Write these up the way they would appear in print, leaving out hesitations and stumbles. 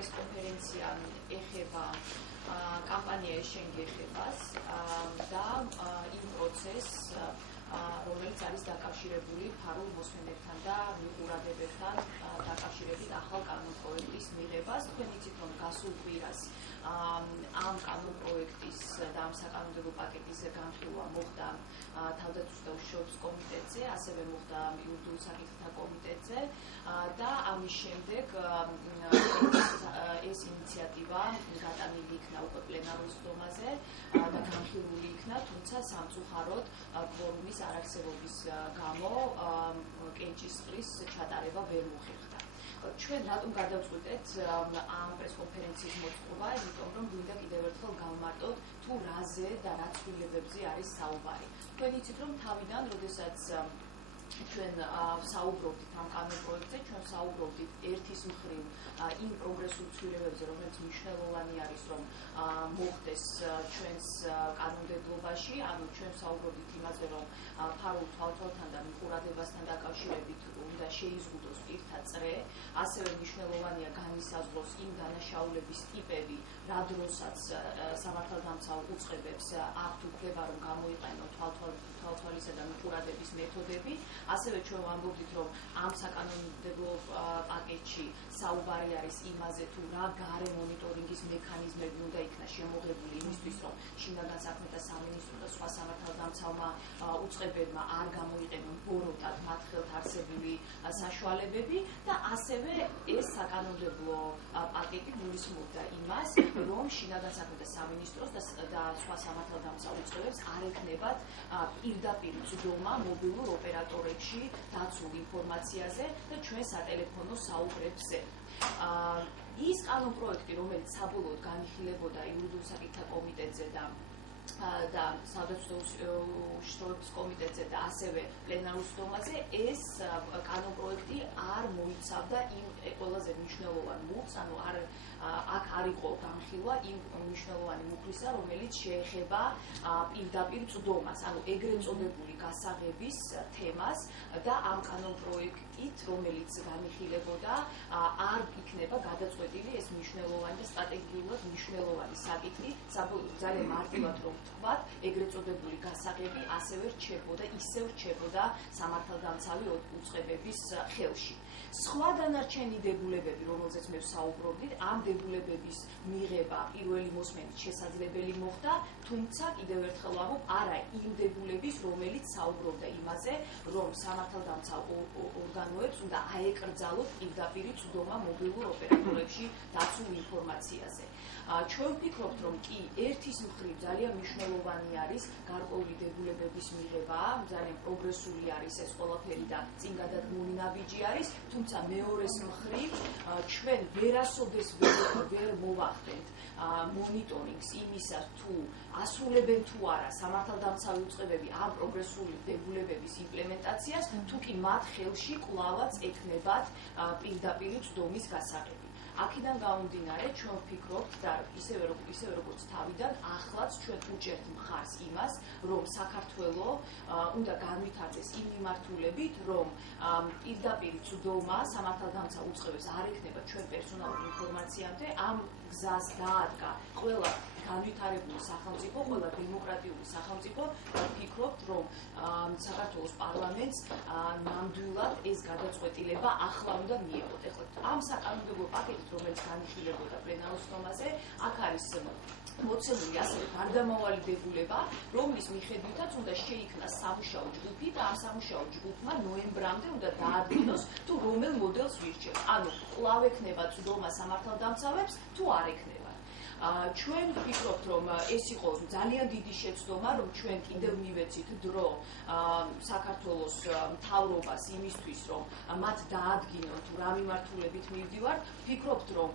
პრესკონფერენცია ეხება კამპანია შენგეხებას და იმ პროცესს, რომელიც არის დაკავშირებული ფარულ მოსმენებთან და მიყურებებთან დაკავშირებით ახალ კანონპროექტის მიღებას. თქვენ იცით, რომ გასულ კვირას ამ კანონპროექტის და ამ საკანონმდებლო პაკეტის განხილვა მოხდა თავდაცვის და უშიშროების კომიტეტზე, ასევე მოხდა იურიდიულ საკითხთა კომიტეტზე და ამის შემდეგ ეს ინიციატივა გატანილი იქნა უკვე პლენარულ სხდომაზე და განხილული იქნა, თუმცა სამწუხაროდ კვორუმის არარსებობის გამო კენჭისყრის ჩატარება ვერ მოხერხდა. ჩვენ რატომ გადავწყვიტეთ ამ პრესკონფერენციის მოწყობა, იმიტომ რომ გვინდა კიდევ ერთხელ გავმარტოთ თუ რაზე და რა ცვლილებებზე არის საუბარი. თქვენ იცით, რომ თავიდან, როდესაც ჩვენ საუბრობდით ამ კანონპროექტზე, ჩვენ საუბრობდით ერთის მხრივ იმ პროგრესულ ცვლილებებზე, რომელიც მნიშვნელოვანი არის, რომ მოხდეს ჩვენს კანონმდებლობაში, ანუ ჩვენ საუბრობდით იმაზე, რომ ფარულ თვალთვალთან და მიყურებასთან დაკავშირებით უნდა შეიზღუდოს პირთა წრე, ასევე მნიშვნელოვანია განისაზღვროს იმ დანაშაულების ტიპები, რა დროსაც სამართალდამცავ უწყებებს აქვთ უფლება, რომ გამოიყენონ თვალთვალისა და მიყურების მეთოდები. ასევე ჩვენ ვამბობდით, რომ ამ საკანონმდებლო პაკეტში საუბარი არის იმაზე, თუ რა გარე მონიტორინგის მექანიზმები უნდა იქნა შემოღებული იმისთვის, რომ შინაგან საქმეთა სამინისტრო და სხვა სამართალდამცავმა უწყებებმა არ გამოიყენონ ბოროტად მათ ხელთ არსებული საშუალებები და ასევე ეს საკანონმდებლო პაკეტი გულისხმობდა იმას, რომ შინაგან საქმეთა სამინისტროს და სხვა სამართალდამცავ უწყებებს არ ექნებათ პირდაპირ წვდომა მობილურ ოპერატორებში დაცულ ინფორმაციაზე და ჩვენ სატელეფონო საუბრებზე. ის კანონპროექტი, რომელიც საბოლოოდ განიხილებოდა იურიდიულ საკითხთა კომიტეტზე და თავდაცვის და უშიშროების კომიტეტზე და ასევე პლენარულ სხდომაზე, ეს კანონპროექტი არ მოიცავდა იმ ყველაზე მნიშვნელოვან მუხლს, ანუ აქ არ იყო განხილვა იმ მნიშვნელოვანი მუხლისა, რომელიც შეეხება პირდაპირ წვდომას, ანუ ეგრეთ წოდებული გასაღების თემას და ამ კანონპროექტით, რომელიც განიხილებოდა, არ იქნება გადაწყვეტილი ეს მნიშვნელოვანი და სტრატეგიულად მნიშვნელოვანი საკითხი, ძალიან მარტივად რომ ვთქვათ, ეგრეთ წოდებული გასაღები ისევ რჩებოდა სამართალდამცავი უწყებების ხელში. სხვა დანარჩენი დებულებები, რომელზეც მე ვსაუბრობდით, ამ დებულებების მიღება პირველი მოსმენით შესაძლებელი მოხდა, თუმცა კიდევ ერთხელ ვამბობ, არა იმ დებულების, რომელიც საუბრობდა იმაზე, რომ სამართალდამცავ ორგანოებს უნდა აეკრძალოს პირდაპირი წვდომა მობილურ ოპერატორებში დაცულ ინფორმაციაზე. ჩვენ ვფიქრობთ, რომ კი ერთის მხრივ ძალიან მნიშვნელოვანი არის გარკვეული დებულებების მიღება, ძალიან პროგრესული არის ეს ყველაფერი და წინ გადადგმული ნაბიჯი არის, თუმცა მეორეს მხრივ ჩვენ ვერასოდეს ვერ მოვახდენთ მონიტორინგს იმისა, თუ ასრულებენ თუ არა სამართალდამცავი უწყებები ამ პროგრესული დებულებების იმპლემენტაციას, თუ კი მათ ხელში კვლავაც ექნებათ პირდაპირი წვდომის გასაღები. აქედან გამომდინარე, ჩვენ ვფიქრობთ და ისევე როგორც თავიდან, ახლაც ჩვენ უჭერთ მხარს იმას, რომ საქართველო უნდა განვითარდეს იმ მიმართულებით, რომ პირდაპირ წვდომა სამართალდამცავ უწყებებს არ ექნება ჩვენ პერსონალურ ინფორმაციამდე, ამ გზას დაადგა ყველა განვითარებული სახელმწიფო, ყველა დემოკრატიული სახელმწიფო და ვფიქრობთ, რომ საქართველოს პარლამენტს ნამდვილად ეს გადაწყვეტილება ახლა უნდა მიეღოთ. ამ საკანონმდებლო პაკეტით, რომელიც განიხილებოდა პლენარულ სხდომაზე, აქ არის მოცემული ასევე გარდამავალი დებულება, რომლის მიხედვითაც უნდა შეიქმნას სამუშაო ჯგუფი და ამ სამუშაო ჯგუფმა ნოემბრამდე უნდა დაადგინოს, თუ რომელ მოდელს ვირჩევს. ანუ კვლავ ექნება წვდომა სამართალდამცავებს, თუ არ ექნება. ჩვენ ვფიქრობთ, რომ ეს იყო ძალიან დიდი შეცდომა, რომ ჩვენ კიდევ მივეცით დრო საქართველოს მთავრობას იმისთვის, რომ მათ დაადგინონ თუ რა მიმართულებით მივდივართ. ვფიქრობთ, რომ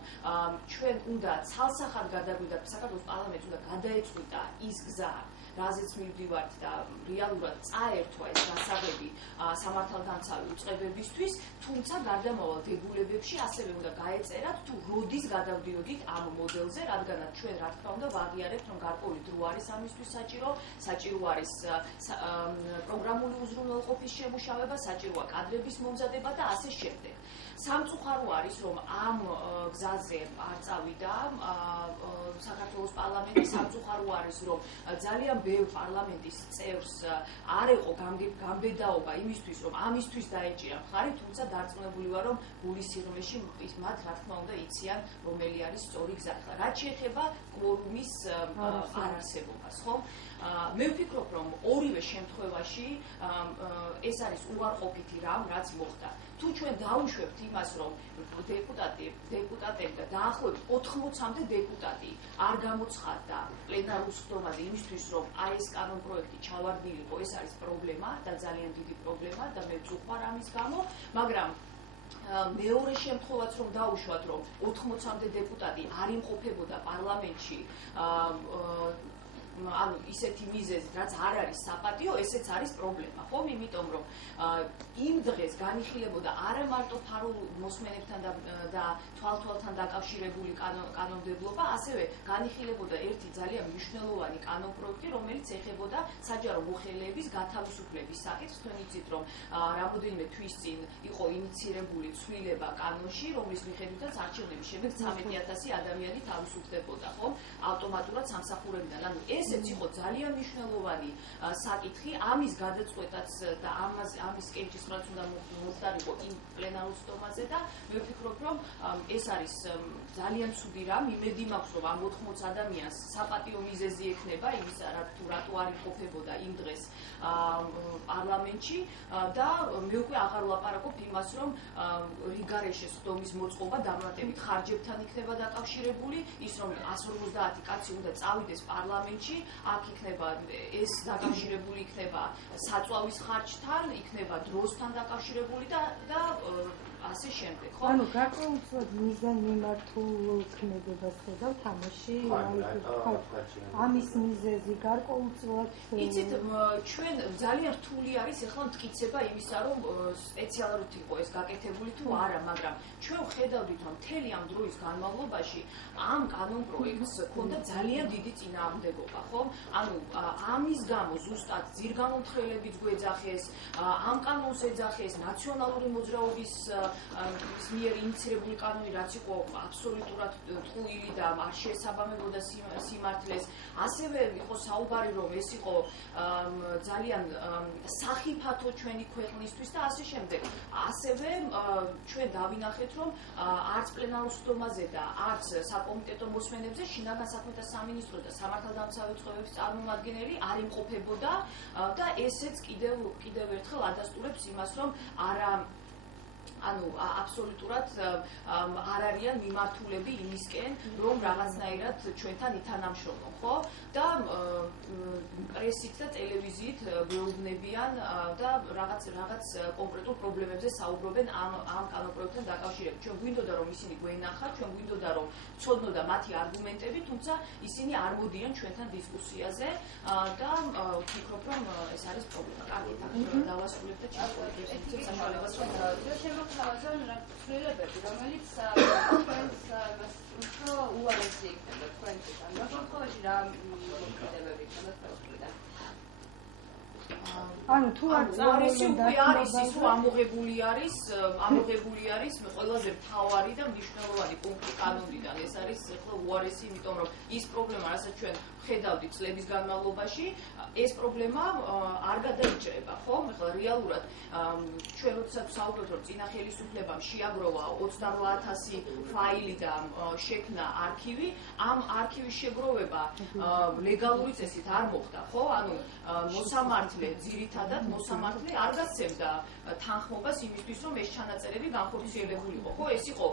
ჩვენ უნდა ცალსახად გადაგვიდა საქართველოს პარლამენტს უნდა გადაეწყვიტა ის გზა, რაზეც მივდივართ და რეალურად წაერთვა ეს გასაღები სამართალდამცავი უწყებებისთვის, თუმცა გარდამავალ დებულებებში ასევე უნდა გაეწერათ, თუ როდის გადავდიოდით ამ მოდელზე, რადგანაც ჩვენ რა თქმა უნდა ვაღიარებთ, რომ გარკვეული დრო არის ამისთვის საჭირო არის პროგრამული უზრუნველყოფის შემუშავება, საჭიროა კადრების მომზადება და ასე შემდეგ. სამწუხარო არის, რომ ამ გზაზე არ წავიდა საქართველოს პარლამენტი, სამწუხარო არის, რომ ძალიან ბევრ პარლამენტის წევრს არ იყო გამბედაობა იმისთვის, რომ ამისთვის დაეჭირა მხარი, თუმცა დარწმუნებული ვარ, რომ გულის სიღრმეში მათ რა თქმა უნდა იციან, რომელი არის სწორი გზა. რაც შეეხება კვორუმის არარსებობას, ხო? მე ვფიქრობ, რომ ორივე შემთხვევაში ეს არის უარყოფითი რამ, რაც მოხდა. თუ ჩვენ დაუშვებთ იმას, რომ დეპუტატები და დაახლოებით 80-მდე დეპუტატი არ გამოცხადდა პლენარულ სხდომაზე იმისთვის, რომ აი ეს კანონპროექტი ჩავარდნილიყო, ეს არის პრობლემა და ძალიან დიდი პრობლემა და მე ვწუხარ ამის გამო, მაგრამ მეორე შემთხვევაც რომ დაუშვათ, რომ 80-მდე დეპუტატი არ იმყოფებოდა პარლამენტში ანუ ისეთი მიზეზი, რაც არ არის საპატიო, ესეც არის პრობლემა, ხომ? იმიტომ რომ იმ დღეს განიხილებოდა არა მარტო ფარულ მოსმენებთან და თვალთვალთან დაკავშირებული კანონმდებლობა, ასევე განიხილებოდა ერთი ძალიან მნიშვნელოვანი კანონპროექტი, რომელიც ეხებოდა საჯარო მოხელეების გათავისუფლების საკითხს. თქვენ იცით, რომ რამოდენიმე თვის წინ იყო ინიცირებული ცვლილება კანონში, რომლის მიხედვითაც არჩევნების შემდეგ 13,000 ადამიანი თავისუფლდებოდა, ხომ? ავტომატურად სამსახურებიდან. ანუ ესეც იყო ძალიან მნიშვნელოვანი საკითხი, ამის გადაწყვეტაც და ამის კენჭისყრაც უნდა მოხდარიყო იმ პლენარულ სხდომაზე და მე ვფიქრობ, რომ ეს არის ძალიან ცუდი რამ, იმედი მაქვს, რომ ამ 80 ადამიანს საპატიო მიზეზი ექნება იმისა, რატო არ იმყოფებოდა იმ დღეს პარლამენტში და მე უკვე აღარ ვლაპარაკობ იმას, რომ რიგარეშე სხდომის მოწყობა დამატებით ხარჯებთან იქნება დაკავშირებული, ის რომ 150 კაცი უნდა წავიდეს პარლამენტში, აქ იქნება ეს დაკავშირებული იქნება საწვავის ხარჯთან, იქნება დროსთან დაკავშირებული და ასე შემდეგ, ხო? ანუ გარკვეულწილად მიზანმიმართულ ქმედებას ხედავ თამაში, ამის მიზეზი გარკვეულწილად იცით, ჩვენ ძალიან რთული არის ახლა მტკიცება იმისა, რომ სპეციალურად იყო ეს გაკეთებული თუ არა, მაგრამ ჩვენ ვხედავდით, რომ მთელი ამ დროის განმავლობაში ამ კანონპროექტს ჰქონდა ძალიან დიდი წინააღმდეგობა, ხო? ანუ ამის გამო ზუსტად ძირგამომთხრელებიც გვეძახეს, ამ კანონს ეძახეს ნაციონალური მოძრაობის მიერ ინიცირებული კანონი, რაც იყო აბსოლუტურად ტყუილი და არ შეესაბამებოდა სიმართლეს. ასევე იყო საუბარი, რომ ეს იყო ძალიან სახიფათო ჩვენი ქვეყნისთვის და ასე შემდეგ. ასევე ჩვენ დავინახეთ, რომ არც პლენარულ სხდომაზე და არც საკომიტეტო მოსმენებზე შინაგან საქმეთა სამინისტრო და სამართალდამცავი წყობების წარმომადგენელი არ იმყოფებოდა და ესეც კიდევ ერთხელ ადასტურებს იმას, რომ ანუ აბსოლუტურად არ არიან მიმართულები იმისკენ, რომ რაღაცნაირად ჩვენთან ითანამშრომლონ, ხო? და პრესით და ტელევიზიით გვეუბნებიან და რაღაც კონკრეტულ პრობლემებზე საუბრობენ ამ კანონპროექტთან დაკავშირებით. ჩვენ გვინდოდა რომ ისინი გვენახათ, ჩვენ გვინდოდა რომ ცოდნოდა მათი არგუმენტები, თუმცა ისინი არ მოდიან ჩვენთან დისკუსიაზე და ვფიქრობ, რომ ეს არის პრობლემა. კარგით, დავასრულებ და ჩემს საშუალებას თავაზან ცვლილებები, რომელიც თქვენს უფრო უარესი იქნება თქვენთან. მოხალხეში რა მოკიდებები იქნება თქვენთან? ანუ თუ არ უარესი უკვე არის ის, რომ ამოღებული არის ყველაზე მთავარი და მნიშვნელოვანი პუნქტი კანონიდან. ეს არის ახლა უარესი, იმიტომ რომ ის პრობლემა, რასაც ჩვენ ხედავდით წლების განმავლობაში, ეს პრობლემა არ გადაიჭრება, ხო? ახლა რეალურად ჩვენ როდესაც საუბრობთ, რომ წინა ხელისუფლებამ შეაგროვა 28,000 ფაილი და შექმნა არქივი, ამ არქივის შეგროვება ლეგალური წესით არ მოხდა, ხო? ანუ მოსამართლე ძირითადად მოსამართლე არ გასცემდა თანხმობას იმისთვის, რომ ეს ჩანაწერები განხორციელებულიყო, ხო? ეს იყო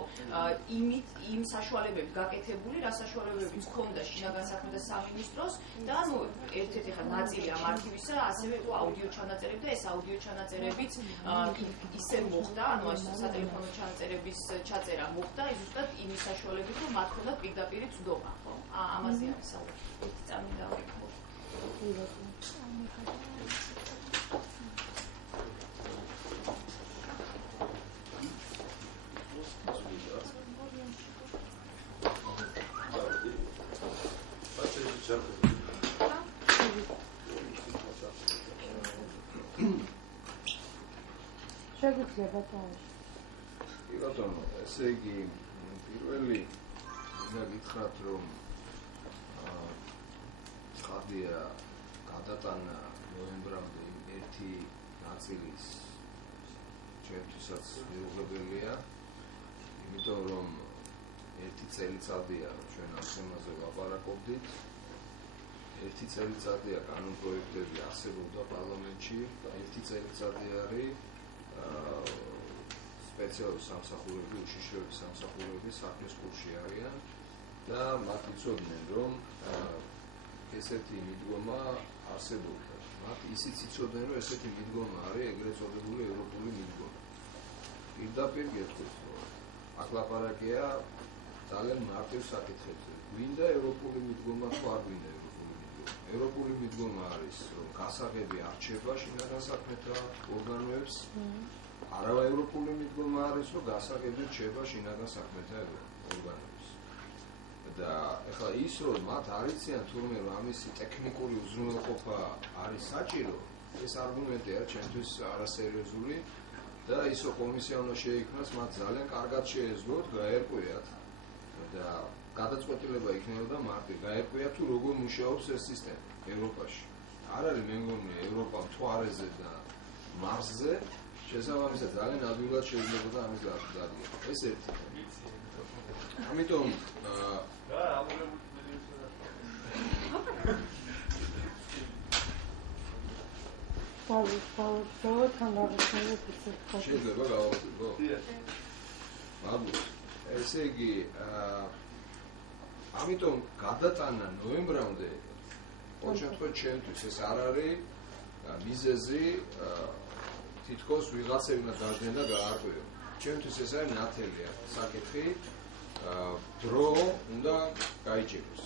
იმ საშუალებებით გაკეთებული, რა საშუალებებიც ჰქონდა შინაგან საქმეთა სამინისტროს და ანუ ერთ-ერთი ხა ნაწილი ამ არქივისა ასევე იყო აუდიო ჩანაწერები და ეს აუდიო ჩანაწერებიც ისე მოხდა, ანუ ეს სატელეფონო ჩანაწერების ჩაწერა მოხდა ზუსტად იმის საშუალებით, რომ მათ ჰქონდათ პირდაპირ ცდომა, ხო? ამაზე არის საუბარი. ერთი წამი დავიქო. შეგვიძლია ბატონო. ბატონო, ესე იგი პირველი უნდა გითხრათ, რომ ცხადია გადატანა ნოემბრამდე ერთი ნაწილის ჩვენთვისაც მიუღებელია, იმიტომ რომ ერთი წელიწადია ჩვენ ამ თემაზე ვლაპარაკობდით, ერთი წელიწადია კანონპროექტები არსებობდა პარლამენტში და ერთი წელიწადი არის სპეციალური სამსახურები, უშიშროების სამსახურები საქმის კურსში არიან და მათ იცოდნენ, რომ ესეთი მიდგომა არსებობდა. მათ ისიც იცოდნენ, რომ ესეთი მიდგომა არის ეგრეთ წოდებული ევროპული მიდგომა. პირდაპირ გეტყვით, რომ აქ ლაპარაკია ძალიან მარტივ საკითხებზე. გვინდა ევროპული მიდგომა თუ არ გვინდა ევროპული მიდგომა? ევროპული მიდგომა არის, რომ გასაღები არჩება შინაგან საქმეთა ორგანოებს. არაევროპული მიდგომა არის, რომ გასაღები რჩება შინაგან საქმეთა ორგანოებს. და ეხლა ის, რომ მათ არ იციან თურმე, რომ ამისი ტექნიკური უზრუნველყოფა არის საჭირო, ეს არგუმენტი არის ჩემთვის არასერიოზული და ისო კომისია უნდა შეიქმნას, მათ ძალიან კარგად შეეძლოთ გაერკვიათ და გადაწყვეტილება იქნებოდა მარტივ გაერკვიათ თუ როგორ მუშაობს ეს სისტემა ევროპაში. არ არის მე მგონი ევროპა მთვარეზე და მარსზე შესაბამისად ძალიან ადვილად შეიძლებოდა ამის დადგება. ეს ერთი. ამიტომ შეიძლება გავაკეთო? მაგუს. ესე იგი ამიტომ გადატანა ნოემბრამდე ყოველ შემთხვევაში ჩემთვის ეს არ არის მიზეზი თითქოს ვიღაცებმა დაждენ და გაარკვიო. ჩემთვის ეს არის ნათელია საკითხი დრო უნდა გაიჭიროს.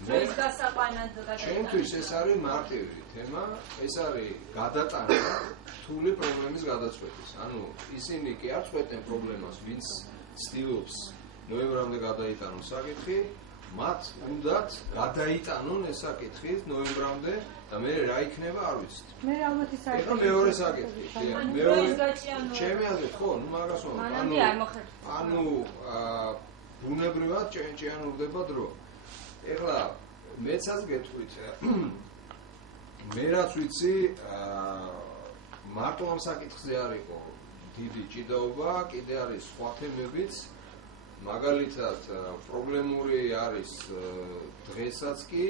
ეს გასაყვანად ჩემთვის ეს არის მარტივი თემა, ეს არის გადატანა რთული პრობლემის გადაწყვეტის. ანუ ისინი კი არ წყვეტენ პრობლემას, ვინც ცდილობს ნოემბრამდე გადაიტანონ საკითხი, მათ უნდათ გადაიტანონ ეს საკითხი ნოემბრამდე და მე რა იქნება არ ვიცით. მე ალბათ ის არის. ეხლა მეორე საკითხი. მეორე ჩემი აზრით ხო, ნუ მაგას ვამბობ. ანუ ბუნებრივად ჭიანურდება დრო. ეხლა მეცაც გეტყვით. მე რაც ვიცი, მარტო ამ საკითხზე არ იყო დიდი ჭიდაობა, კიდე არის სხვა თემებიც. მაგალითად, პრობლემური არის დღესაც კი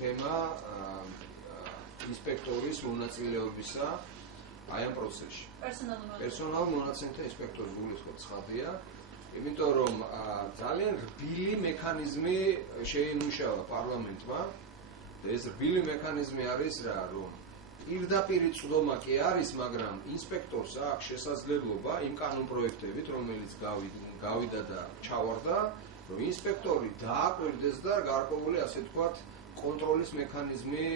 თემა ინსპექტორის მონაწილეობისა აი ამ პროცესში. პერსონალურ მონაცემთა ინსპექტორის გულისხმობ ცხადია, იმიტომ რომ ძალიან რბილი მექანიზმი შეიმუშავა პარლამენტმა და ეს რბილი მექანიზმი არის რა, რომ პირდაპირი წვდომა კი არის, მაგრამ ინსპექტორს აქვს შესაძლებლობა იმ კანონპროექტებით, რომელიც გავიდა და ჩავარდა, რომ ინსპექტორი დააკვირდეს და გარკვეული ასე თქვათ კონტროლის მექანიზმი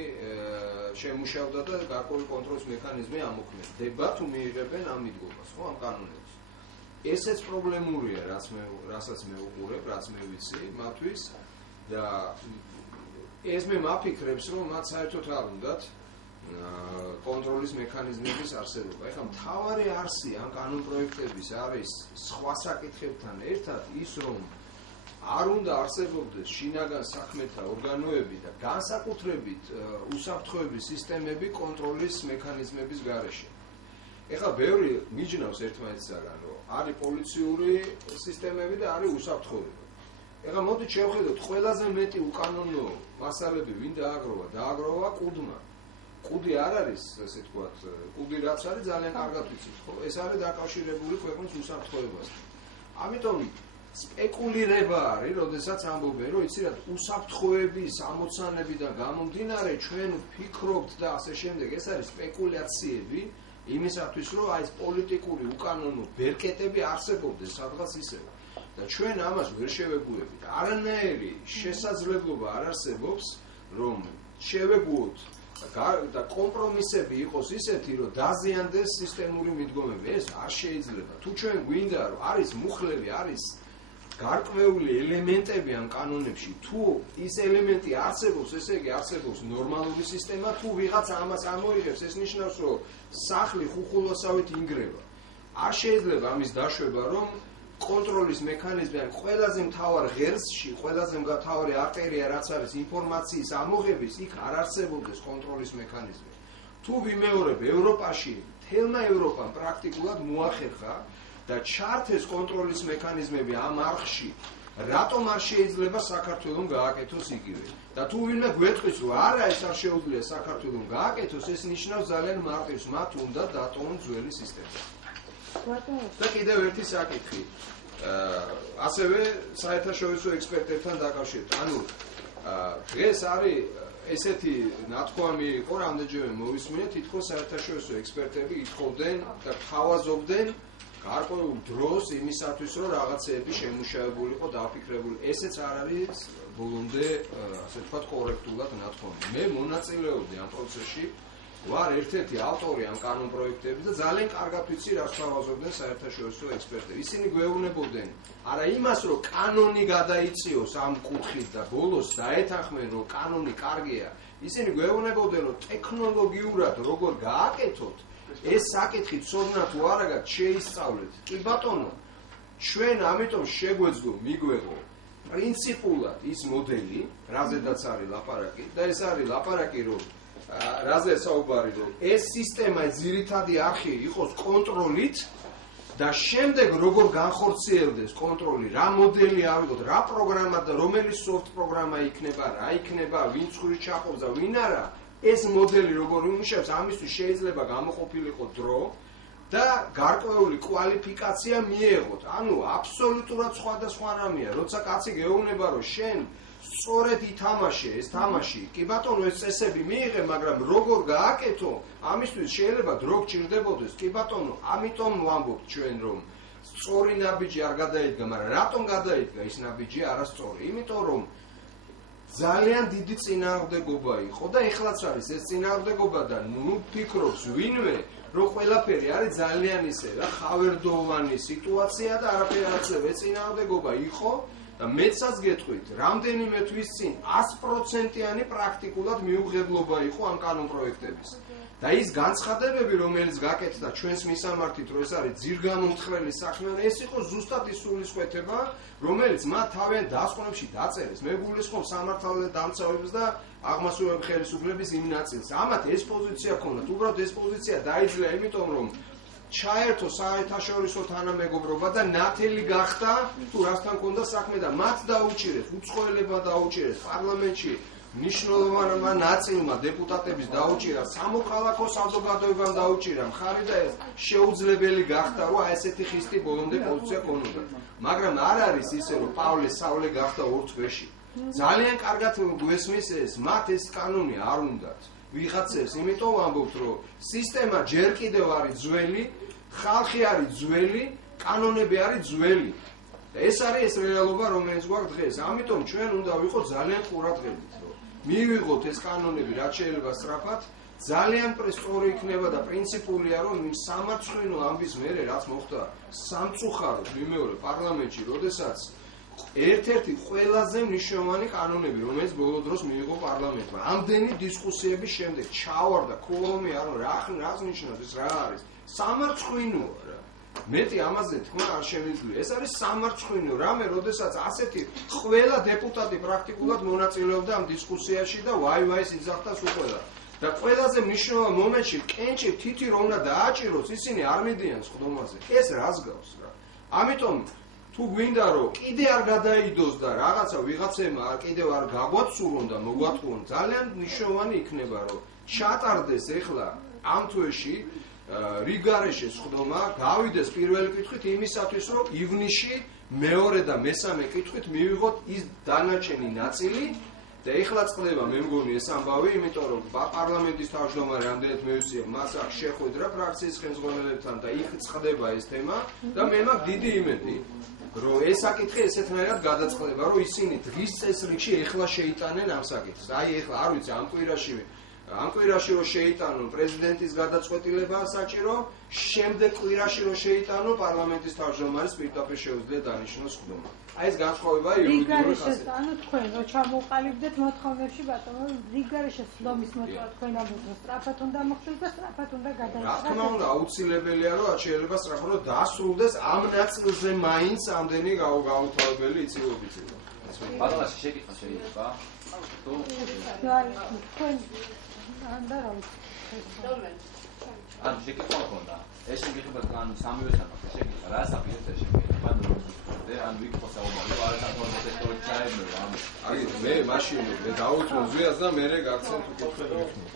შემუშავდა და გარკვეული კონტროლის მექანიზმი ამოქმედება თუ მიიღებენ ამ მიდგომას, ხო, ამ კანონებს. ესეც პრობლემურია, რასაც მე უყურებ, რაც მე ვიცი მათთვის და ეს მე მაფიქრებს, რომ მათ საერთოდ არ უნდათ კონტროლის მექანიზმების არსებობა. ეხლა მთავარი არსი ამ კანონპროექტების არის სხვა საკითხებთან ერთად ის, რომ არ უნდა არსებობდეს შინაგან საქმეთა ორგანოები და განსაკუთრებით უსაფრთხოების სისტემები კონტროლის მექანიზმების გარეშე. ეხლა ბევრი მიჯნავს ერთმანეთისაგან, რომ არის პოლიციური სისტემები და არის უსაფრთხოება. ეხლა მოდით შევხედოთ, ყველაზე მეტი უკანონო მასალები ვინ დააგროვა კუდმა. კუდი არ არის, ესე თქვათ, კუდი რაც არის ძალიან კარგად ვიცით, ხო? ეს არის დაკავშირებული ქვეყნის უსაფრთხოებასთან. ამიტომ სპეკულირება არის, როდესაც ამბობენ, რომ იცი რა, უსაფრთხოების ამოცანებიდან გამომდინარე ჩვენ ვფიქრობთ და ასე შემდეგ, ეს არის სპეკულაციები იმისათვის, რომ აი ეს პოლიტიკური უკანონო ბერკეტები არსებობდეს სადღაც ისევ. და ჩვენ ამას ვერ შევეგუებით. არანაირი შესაძლებლობა არ არსებობს, რომ შევეგუოთ და კომპრომისები იყოს ისეთი, რომ დაზიანდეს სისტემური მიდგომები. ეს არ შეიძლება. თუ ჩვენ გვინდა, რომ არის მუხლები, არის გარკვეული ელემენტები ამ კანონებში, თუ ის ელემენტი არსებობს, ესე იგი არსებობს ნორმალური სისტემა, თუ ვიღაცა ამას ამოიღებს, ეს ნიშნავს, რომ სახლი ხუხულოსავით ინგრევა. არ შეიძლება ამის დაშვება, რომ კონტროლის მექანიზმი ან ყველაზე მთავარ ღერსში, ყველაზე მთავარი არტერია რაც არის ინფორმაციის ამოღების, იქ არ არსებობდეს კონტროლის მექანიზმი. თუ ვიმეორებ ევროპაში, მთელმა ევროპამ პრაქტიკულად მოახერხა და ჩართეს კონტროლის მექანიზმები ამ არხში, რატომ არ შეიძლება საქართველოს გააკეთოს იგივე? და თუ ვინმე გვეტყვის, რომ არა ეს არ შეუძლია საქართველოს გააკეთოს, ეს ნიშნავს ძალიან მარტივს, მათ უნდა დატოვონ ძველი სისტემა. და კიდევ ერთი საკითხი. ასევე საერთაშორისო ექსპერტებთან დაკავშირებით. ანუ დღეს არის ესეთი ნათქვამი იყო, რამდენჯერმე მოვისმინე, თითქოს საერთაშორისო ექსპერტები ითხოვდნენ და თავაზობდნენ გარკვეულ დროს იმისათვის, რომ რაღაცეები შემუშავებულიყო, დაფიქრებული. ესეც არ არის ბოლომდე, ასე ვთქვათ, კორექტულად ნათქვამი. მე მონაწილეობდი ამ პროცესში, ვარ ერთ-ერთი ავტორი ამ კანონპროექტების და ძალიან კარგად ვიცი, რას თავაზობდნენ საერთაშორისო ექსპერტები. ისინი გვეუბნებოდნენ არა იმას, რომ კანონი გადაიწიოს ამ კუთხით და ბოლოს დაეთანხმენ, რომ კანონი კარგია. ისინი გვეუბნებოდნენ, რომ ტექნოლოგიურად როგორ გააკეთოთ, ეს საკითხი ცოდნა თუ არა გაქვთ, შეისწავლეთ. კი ბატონო, ჩვენ ამიტომ შეგვეძლო მიგვეღო პრინციპულად ის მოდელი, რაზედაც არის ლაპარაკი და ეს არის ლაპარაკი, რომ რაზე საუბარი, რომ ეს სისტემა ძირითადი არხი იყოს კონტროლით და შემდეგ როგორ განხორციელდეს კონტროლი, რა მოდელი ავიღოთ, რა პროგრამა და რომელი soft პროგრამა იქნება, რა იქნება, ვინ ცხვირს ჩაყობს და ვინ არა, ეს მოდელი როგორ იმუშავებს, ამისთვის შეიძლება გამოყოფილიყო დრო და გარკვეული კვალიფიკაცია მიეღოთ. ანუ აბსოლუტურად სხვადასხვა რამეა, როცა კაცი გეუბნება, რომ შენ სწორედ ითამაშე ეს თამაში, კი ბატონო ეს წესები მიიღე, მაგრამ როგორ გააკეთო, ამისთვის შეიძლება დრო გჭირდებოდეს, კი ბატონო, ამიტომ ვამბობთ ჩვენ, რომ სწორი ნაბიჯი არ გადაიდგა, მაგრამ რატომ გადაიდგა ის ნაბიჯი არასწორი? იმიტომ რომ ძალიან დიდი წინააღმდეგობა იყო და ეხლაც არის ეს წინააღმდეგობა და ნუ ფიქრობს ვინმე, რომ ყველაფერი არის ძალიან ისე რა ხავერდოვანი სიტუაცია და არაფერი არ ახსენებ, ეს წინააღმდეგობა იყო. და მეცაც გეტყვით, რამდენიმე თვის წინ 100%-იანი პრაქტიკულად მიუღებლობა იყო ამ კანონპროექტების. და ის განცხადებები, რომელიც გაკეთდა ჩვენს მისამართით, რომ ეს არის ძირგამომთხრელი საქმე, ეს იყო ზუსტად ის სულისკვეთება, რომელიც მათ თავიანთ დასკვნებში დაწერეს. მე გულისხმობ სამართალთა დამცავების და აღმასრულებელი ხელისუფლების იმ ნაწილს. ამათ ეს პოზიცია ქონდათ, უბრალოდ ეს პოზიცია დაიძლია, იმიტომ რომ ჩაერთო საერთაშორისო თანამეგობრობა და ნათელი გახდა თუ რასთან ქონდა საქმე და მათ დაუჭირეს, უცხოელებმა დაუჭირეს, პარლამენტში მნიშვნელოვანმა ნაწილმა დეპუტატების დაუჭირა, სამოქალაქო საზოგადოებამ დაუჭირა, მხარი და ეს შეუძლებელი გახდა, რომ ესეთი ხისტი ბოლომდე პოზიცია ქონოდა. მაგრამ არ არის ისე, რომ პავლე სავლე გახდა ორ თვეში. ძალიან კარგად გვესმის ეს, მათ ეს კანონი არ უნდათ. ვიღაცებს, იმიტომ ვამბობთ, რომ სისტემა ჯერ კიდევ არის ძველი, ხალხი არის ძველი, კანონები არის ძველი. და ეს არის ეს რეალობა, რომელიც გვაქვს დღეს. ამიტომ ჩვენ უნდა ვიყოთ ძალიან ყურადღებით, რომ მივიღოთ ეს კანონები, რაც შეიძლება სწრაფად, ძალიან სწორი იქნება და პრინციპულია, რომ სამარცხვინო ამბის მერე რაც მოხდა სამწუხაროდ ვიმეორე პარლამენტში, როდესაც ერთ-ერთი ყველაზე მნიშვნელოვანი კანონები, რომელიც ბოლო დროს მიიღო პარლამენტმა. ამდენი დისკუსიების შემდეგ ჩავარდა ქორომი, ანუ რას ნიშნავს ეს რა არის? სამარცხვინოა რა. მეტი ამაზე თქმა არ შემიძლია. ეს არის სამარცხვინო რამე, როდესაც ასეთი ყველა დეპუტატი პრაქტიკულად მონაწილეობდა ამ დისკუსიაში და ვაი-ვაის იძახდა სულ. და ყველაზე მნიშვნელოვან მომენტში კენჭი თითი რომ უნდა დააჭიროს, ისინი არ მიდიან სხდომაზე. ეს რას გავს რა? ამიტომ თუ გვინდა რომ კიდე არ გადაიდოს და რაღაცა ვიღაცემა კიდევ არ გაგვაცურონ და მოგვატყუონ, ძალიან მნიშვნელოვანი იქნება რომ ჩატარდეს ეხლა ამ თვეში რიგარეშე სხდომა, გავიდეს პირველი კითხვით იმისათვის რომ ივნისში მეორე და მესამე კითხვით მივიღოთ ის დანარჩენი ნაწილი და ეხლა წყდება მე მგონი ეს ამბავი, იმიტომ რომ პარლამენტის თავმჯდომარე რამდენად მევსია მას აქ შეხვედრა ფრაქციის ხელმძღვანელებთან და იქ წყდება ეს თემა და მე მაქვს დიდი იმედი რომ ეს საკითხი ესეთნაირად გადაწყდება, რომ ისინი დღის წესრიგში ეხლა შეიტანენ ამ საკითხს. აი ეხლა არ ვიცი ამ კვირაში ამ კვირაში რომ შეიტანონ პრეზიდენტის გადაწყვეტილება საჭირო, შემდეგ კვირაში რომ შეიტანონ პარლამენტის თავმჯდომარის პირდაპირ შეუძლია დანიშნოს ხდომა. აი ეს განსხვავებაა იურიდიული ხასიათის. ანუ თქვენ რო ჩამოყალიბდეთ მოთხოვნებში ბატონო, რიგგარეშე სხდომის მოწვა თქვენ ამბობთ, სწრაფად უნდა მოხდეს და სწრაფად უნდა გადაიწყოს. რა თქმა უნდა, აუცილებელია რომ შეიძლება სწრაფად დასრულდეს ამ ნაწილზე მაინც ამდენი გაუთავებელი იწილობი. ბატონო, შეკითხვა შეიძლება? თუ თქვენ ანდა რა ვიცი. ან შეკითხვა მქონდა. ეს შეკითხვა თან სამივესთან მაქვს შეკითხვა. რა საფიეთ ეს შეკითხვა? ან ვიქო საუბარი არასაკმაოდ სექტორი ჩაებნება ამ. აი მე მაშინ მე დავუწყო ზვიას და მე გაქცევთ უკითხე ვიქნო.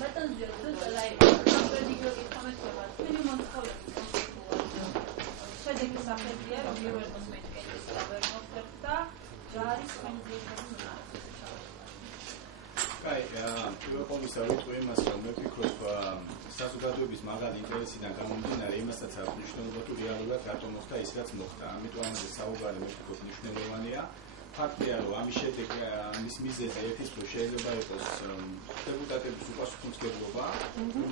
ბატონ ზვია, თუ ლაი პროდიუს კომენტირება, თქვენი მომხმარებელი შედეგი საფრთხეა, რომ პირველ მოსმენკელის და ჯარის კონდიციონი. აი, პირველ კომისარი თუ იმას რომ მე ვფიქრობ საზოგადოების მაგალ ინტერესიდან გამომდინარე იმასაც აქვს მნიშვნელობა თუ რეალურად რატომ მოხდა ის რაც მოხდა. ამიტომ ამაზე საუბარი მე ვფიქრობ მნიშვნელოვანია. ფაქტია რომ ამის შედეგი ამის მიზეზი ერთის რომ შეიძლება იყოს დეპუტატების უპასუხისმგებლობა,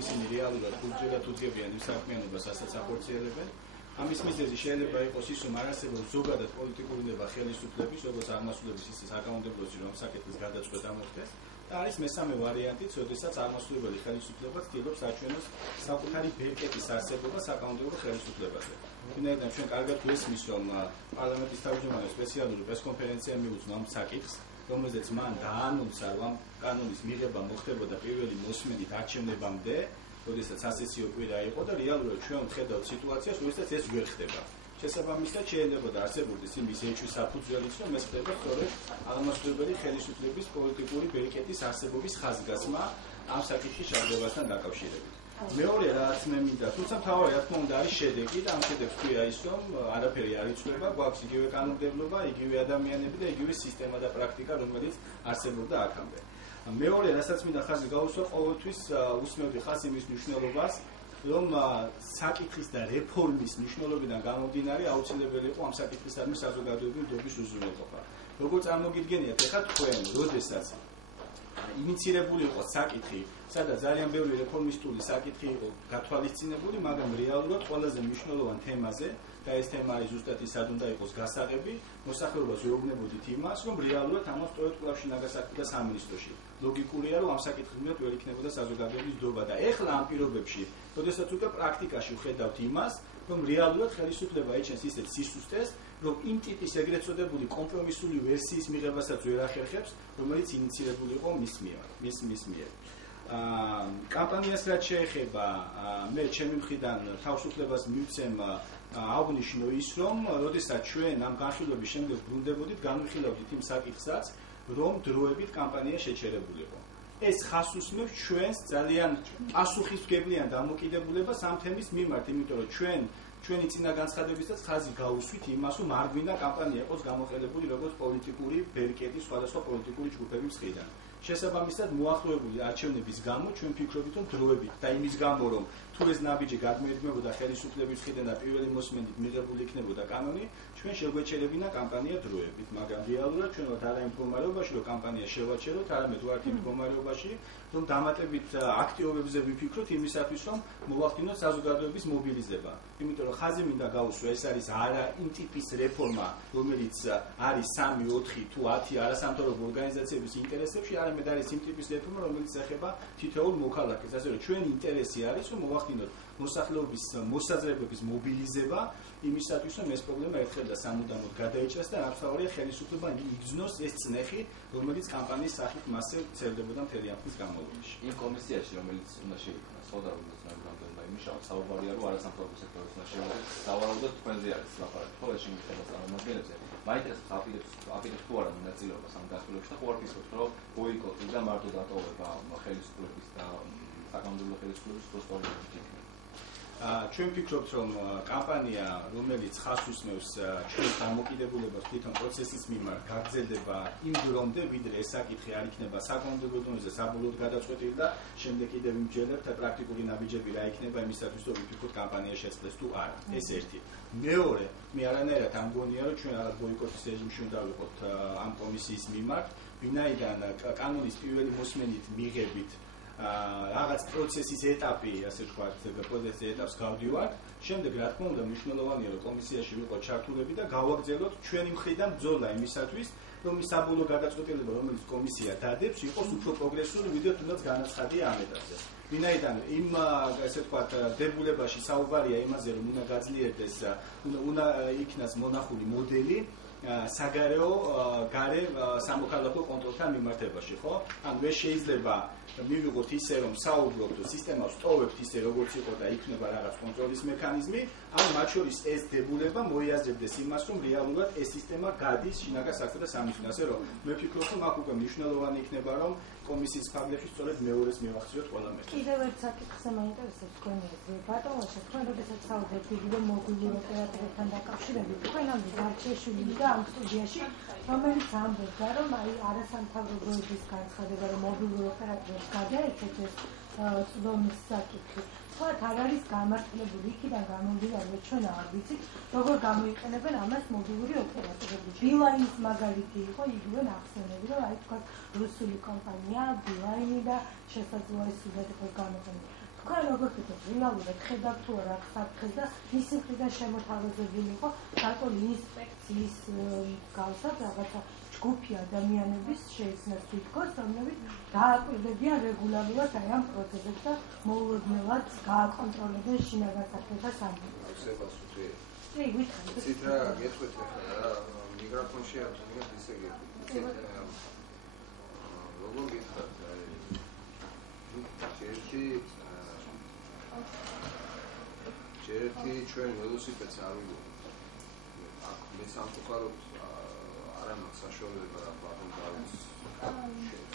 ისინი რეალურად ფუნქციონალურად უძიებიან იმ საქმიანობას, რასაც ახორციელებენ. ამის მიზეზი შეიძლება იყოს ის რომ არ არსებობს ზოგადად პოლიტიკურინება ხელისუფლების, როგორც აღმასრულების ისე საკანონმდებლოში რომ საკითხის გადაწყვეტა მოხდეს. და არის მესამე ვარიანტიც, როდესაც აღმასრულებელი ხელისუფლება ცდილობს აჩვენოს საკუთარი ბერკეტის არსებობა საკანონმდებლო ხელისუფლებაზე. ვინაიდან ჩვენ კარგად გვესმის, რომ პარლამენტის თავმჯდომარემ სპეციალური პრესკონფერენცია მიუძღვნა ამ საკითხს, რომელზეც მან დაანონსა, რომ ამ კანონის მიღება მოხდებოდა პირველი მოსმენით არჩევნებამდე, როდესაც სასესიო კვირა იყო და რეალურად ჩვენ ვხედავთ სიტუაციას, როდესაც ეს ვერ ხდება. შესაბამისად შეიძლება არსებობდეს იმის ეჭვის საფუძველიც, რომ ეს ხდება სწორედ აღმასრულებელი ხელისუფლების პოლიტიკური ბერკეტის არსებობის ხაზგასმა ამ საკითხის ჩაგდებასთან დაკავშირებით. მეორე რაც მე მინდა, თუმცა მთავარი რა თქმა უნდა არის შედეგი და ამ შედეგს ქვია ის, რომ არაფერი არ იცვლება, გვაქვს იგივე კანონმდებლობა, იგივე ადამიანები და იგივე სისტემა და პრაქტიკა, რომელიც არსებობდა აქამდე. მეორე რასაც მინდა ხაზი გაუსვა, ყოველთვის უსმევდი ხაზს იმის მნიშვნელობას, რომ საკითხის და რეფორმის მნიშვნელობიდან გამომდინარე აუცილებელი იყო ამ საკითხისადმი საზოგადოებრივი ნდობის უზრუნველყოფა. როგორც წარმოგიდგენიათ, ეხლა თქვენ, როდესაც ინიცირებული იყო საკითხი, სადაც ძალიან ბევრი რეფორმისტული საკითხი იყო გათვალისწინებული, მაგრამ რეალურად ყველაზე მნიშვნელოვან თემაზე და ეს თემა არის ზუსტად ის, სად უნდა იყოს გასაღები, მოსახლეობას ვეუბნებოდით იმას, რომ რეალურად ამას სწორედ კვლავ შინაგასაქმეთა სამინისტროში. ლოგიკურია, რომ ამ საკითხის მიმართ ვერ იქნებოდა საზოგადოების ნდობა და ეხლა ამ პირობებში, როდესაც უკვე პრაქტიკაში ვხედავთ იმას, რომ რეალურად ხელისუფლება ეჩენს ისეთ სისუსტეს, რომ იმ ტიპის ეგრეთ წოდებული კომპრომისული ვერსიის მიღებასაც ვერ ახერხებს, რომელიც ინიცირებული იყო მის მიერ. კამპანიას რაც შეეხება, მე ჩემი მხრიდან თავისუფლებას მივცემ აღნიშნო ის, რომ როდესაც ჩვენ ამ განხილვების შემდეგ ბრუნდებოდით, განვიხილავდით იმ საკითხსაც, რომ დროებით კამპანია შეჩერებული იყო. ეს ხაზს უსმევს ჩვენს ძალიან პასუხისმგებლიან დამოკიდებულებას ამ თემის მიმართ, იმიტომ რომ ჩვენი წინა განცხადებისას ხაზი გაუსვით იმას, რომ არ გვინდა კამპანია იყოს გამოყენებული როგორც პოლიტიკური ბერკეტი სხვადასხვა პოლიტიკური ჯგუფების მხრიდან. შესაბამისად მოახლოებული არჩევნების გამო ჩვენ ვფიქრობთ, რომ დროებით და იმის გამო, რომ თუ ეს ნაბიჯი გადმოერგმებოდა ხელისუფლების მხრიდან და პირველი მოსმენით მიღებული იქნებოდა კანონი, ჩვენ შეგვეჩერებინა კამპანია დროებით, მაგრამ რეალურად ჩვენ ვართ არა იმ მდგომარეობაში, რომ კამპანია შევაჩეროთ, არამედ ვართ იმ მდგომარეობაში, რომ დამატებით აქტივობებზე ვიფიქროთ იმისათვის, რომ მოვახდინოთ საზოგადოების მობილიზება. იმიტომ რომ ხაზი მინდა გაუსვა, ეს არის არა იმ ტიპის რეფორმა, რომელიც არის 3, 4 თუ 10 არასამთავრობო ორგანიზაციების ინტერესებში, არამედ არის იმ ტიპის რეფორმა, რომელიც ეხება თითოეულ მოქალაქეს. ასე რომ ჩვენი ინტერესი არის, რომ მოვახდინოთ მოსახლეობის მოსაზრებების მობილიზება იმისათვის, რომ ეს პრობლემა ერთხელ და სამუდამოდ გადაიჭრას და რამთავარია ხელისუფლება იგრძნოს ეს წნეხი, რომელიც კამპანიის სახით მასზე ვრცელდებოდა მთელი ამ ხნის განმავლობაში. იმ კომისიაში, რომელიც უნდა შეიქმნას, ხო და როგორც ნამდვილად იმუშავა, საუბარია, რომ არასამთავრობო სექტორის უნდა შევარდეთ, სავარაუდოდ თქვენზე არის ლაპარაკი, ხო, ეს შემიძლია წარმოგიდგენთ. მაინტერესებს აპირებს თუ არა მონაწილეობას ამ გასვლებაში და ხო არ ფიქრობთ, რომ ბოიკოტი და მარტო დატოვება ხელისუფლების და საკანონმდებლო ხელისუფლების პროსტორებით იქნება. ჩვენ ვფიქრობთ, რომ კამპანია, რომელიც ხაზს უსმევს ჩვენს დამოკიდებულებას თვითონ პროცესის მიმართ, გაგრძელდება იმ დრომდე, ვიდრე ეს საკითხი არ იქნება საკანონმდებლო დონეზე საბოლოოდ გადაწყვეტილი და შემდეგ კიდევ ვიმჯერებთ პრაქტიკული ნაბიჯები რა იქნება იმისათვის, რომ ვიფიქროთ კამპანია შეწყდეს თუ არა. ეს ერთი. მეორე, მე არანაირად არ მგონია, რომ ჩვენ რაღაც ბოიკოტის რეჟიმში უნდა ვიყოთ ამ კომისიის მიმართ. ვინაიდან კანონის პირველი მოსმენით მიღებით რაღაც პროცესის ეტაპი, ასე ვთქვათ, პროცესის ეტაპს გავდივართ, შემდეგ რა თქმა უნდა მნიშვნელოვანია რომ კომისიაში ვიყოთ ჩართულები და გავაგრძელოთ ჩვენი მხრიდან ბრძოლა იმისათვის, რომ ის საბოლოო გადაწყვეტილება, რომელიც კომისია დადებს, იყოს უფრო პროგრესული, ვიდრე თუნდაც განაცხადია ამ ეტაპზე. ვინაიდან იმ ასე ვთქვათ დებულებაში საუბარია იმაზე, რომ უნდა გაძლიერდეს, უნდა იქნას მონახული მოდელი საგარეო გარე სამოქალაქო კონტროლთან მიმართებაში, ხო? ან ვერ შეიძლება მივიღოთ ისე, რომ საუბრობთ სისტემას ვტოვებთ ისე, როგორც იყო და იქნება რაღაც კონტროლის მექანიზმი, ან მათ შორის ეს დებულება მოიაზრებდეს იმას, რომ რეალურად ეს სისტემა გადის შინაგან საქმეთა სამინისტროს, ასე რომ მე ვფიქრობ, რომ აქ უკვე მნიშვნელოვანი იქნება, რომ კომისიის ფარგლებში სწორედ მეორეს მივახციოთ ყველა მე. კიდევ ერთ საკითხზე მაინტერესებს თქვენი აზრი. ბატონო, თქვენ როდესაც საუბრობთ მობილურ ოპერატორებთან დაკავშირებით, თქვენ ამბობთ არჩეშვილი და ამ სტუდიაში, რომელიც ამბობდა, რომ აი არასამთავრობოების განცხადება, რომ მობილურ ოპერატორებს გადაეცეთ ეს წვდომის საკითხი. თქვათ არ არის გამართლებული იქიდან გამომდინარე, ჩვენ არ ვიცით, როგორ გამოიყენებენ ამას მობილური ოპერატორები. ბილაინის მაგალითი იყო, იგივე ნახსენები, რომ აი თქვათ რუსული კომპანია ბილაინი და შესაძლოა ის სულად იყოს გამოყენებული. თქვენ როგორ ხდებათ რეალურად ხედავთ თუ არა საფრთხეს და მისი მხრიდან შემოთავაზებული იყო საკოლი ინსპექციის გავსად რაღაცა ჯგუფი ადამიანების შეეცნათ თითქოს, რომლებიც დააკვირდებიან რეგულარულად აი ამ პროცესებს და მოულოდნელად გააკონტროლებენ შინაგან საქმეთა სამინისტროს. კი, ვითხრით. ცით რა გეტყვით ახლა მიკროფონში ატომია ისე გეტყვით. როგორ გითხართ აი ერთი ჩვენ ველოსიპედს არ ვიგონებთ. აქ მე სამწუხაროდ არ ამაქვს საშუალება რა ბატონ დავითს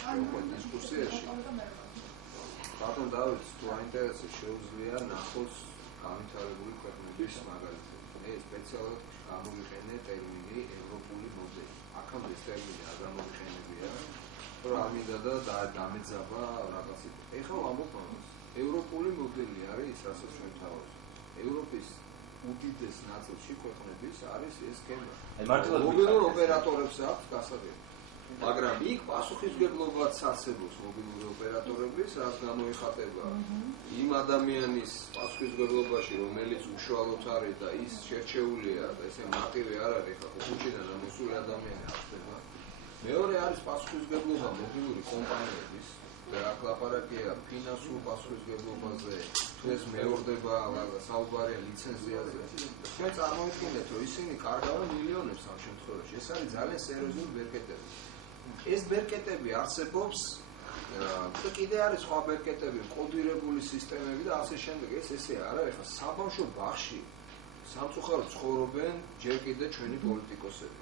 შევხვდეთ დისკუსიაში. ბატონ დავითს თუ აინტერესებს შეუძლია ნახოს განვითარებული ქვეყნების მაგალითები. მე სპეციალურად გამოვიყენე ტერმინი ევროპული მოდელი. აქამდე ეს ტერმინი არ გამოვიყენებია. რომ არ მინდა და დამეძაბა რაღაცით. ეხლა ვამბობ ამას. ევროპული მოდელი არის ის, რასაც ჩვენ თავაზობთ. ევროპის უდიდეს ნაწილში ქვეყნების არის ეს სქემა. მობილურ ოპერატორებს აქვს გასაგები. მაგრამ იქ პასუხისმგებლობაც არსებობს მობილური ოპერატორების, რაც გამოიხატება იმ ადამიანის პასუხისმგებლობაში, რომელიც უშუალოდ არის და ის შერჩეულია და ესე მარტივი არ არის, ხა ხუჩიდან მოსული ადამიანი არ ხდება. მეორე არის პასუხისმგებლობა მობილური კომპანიების და აქ ლაპარაკია ფინანსურ პასუხისმგებლობაზე, თუ ეს მეორდება საუბარია ლიცენზიაზე. ჩვენ წარმოვიდგინეთ, რომ ისინი კარგავენ მილიონებს ამ შემთხვევაში. ეს არის ძალიან სერიოზული ბერკეტები. ეს ბერკეტები არსებობს და კიდე არის სხვა ბერკეტები, კოდირებული სისტემები და ასე შემდეგ. ეს ესე არ არის, ხა საბავშვო ბაღში სამწუხაროდ ცხოვრობენ ჯერ კიდე ჩვენი პოლიტიკოსები,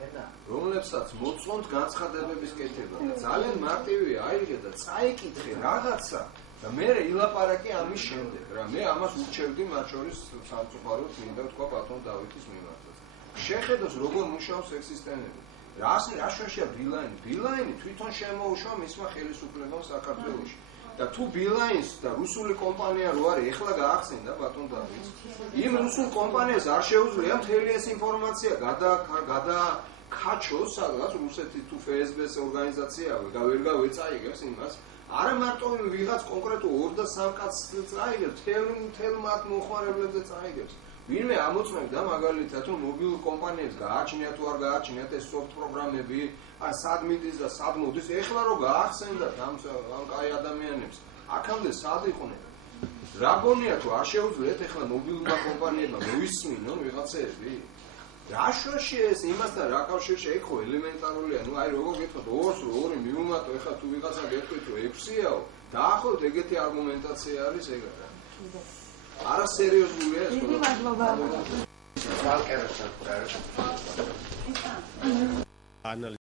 რომლებსაც მოწონთ განცხადებების კეთება. ძალიან მარტივია, აიღე და წაიკითხე რაღაცა და მე ილაპარაკე ამის შემდეგ, რა მე ამას ურჩევდი მათ შორის სამწუხაროდ მინდა ვთქვა ბატონ დავითის მიმართაც. შეხედოს როგორ მუშაობს ეს სისტემები. რა შაშია ბილაინი თვითონ შემოუშვა მისმა ხელისუფლებამ საქართველოში. და თუ ბილაინს და რუსული კომპანია რო არის, ეხლა გაახსენდა ბატონ დავითს. იმ რუსულ კომპანიას არ შეუძლია მთელი ეს ინფორმაცია გადაკაჩოს სადღაც რუსეთი თუ FSB-ს ორგანიზაცია ვერ გავეწაიგებს იმას. არა მარტო ვიღაც კონკრეტულ 2-3 კაცს წაიგებს, მთელ მათ მოხმარებლებზე წაიგებს. ვინმე ამოწმებს და მაგალითად რომ მობილურ კომპანიებს გააჩნია თუ არ გააჩნიათ ეს soft პროგრამები, ან სად მიდის და სად მოდის, ეხლა რო გაახსენდათ ამ კაი ადამიანებს, აქამდე სად იყვნენ? რა გონია თუ არ შეუძლიათ ეხლა მობილურმა კომპანიებმა მოისმინონ ვიღაცები? რა შოში ეს იმასთან რა კავშირში ეგ ხო ელემენტარულია, ნუ აი როგორ გეტყვით 2 მიუმატო, ეხლა თუ ვიღაცა გეტყვით რომ 6-იაო, დაახლოებით ეგეთი არგუმენტაცია არის ეგ რა. არა სერიოზულია ეს დიდი მადლობა. Analiz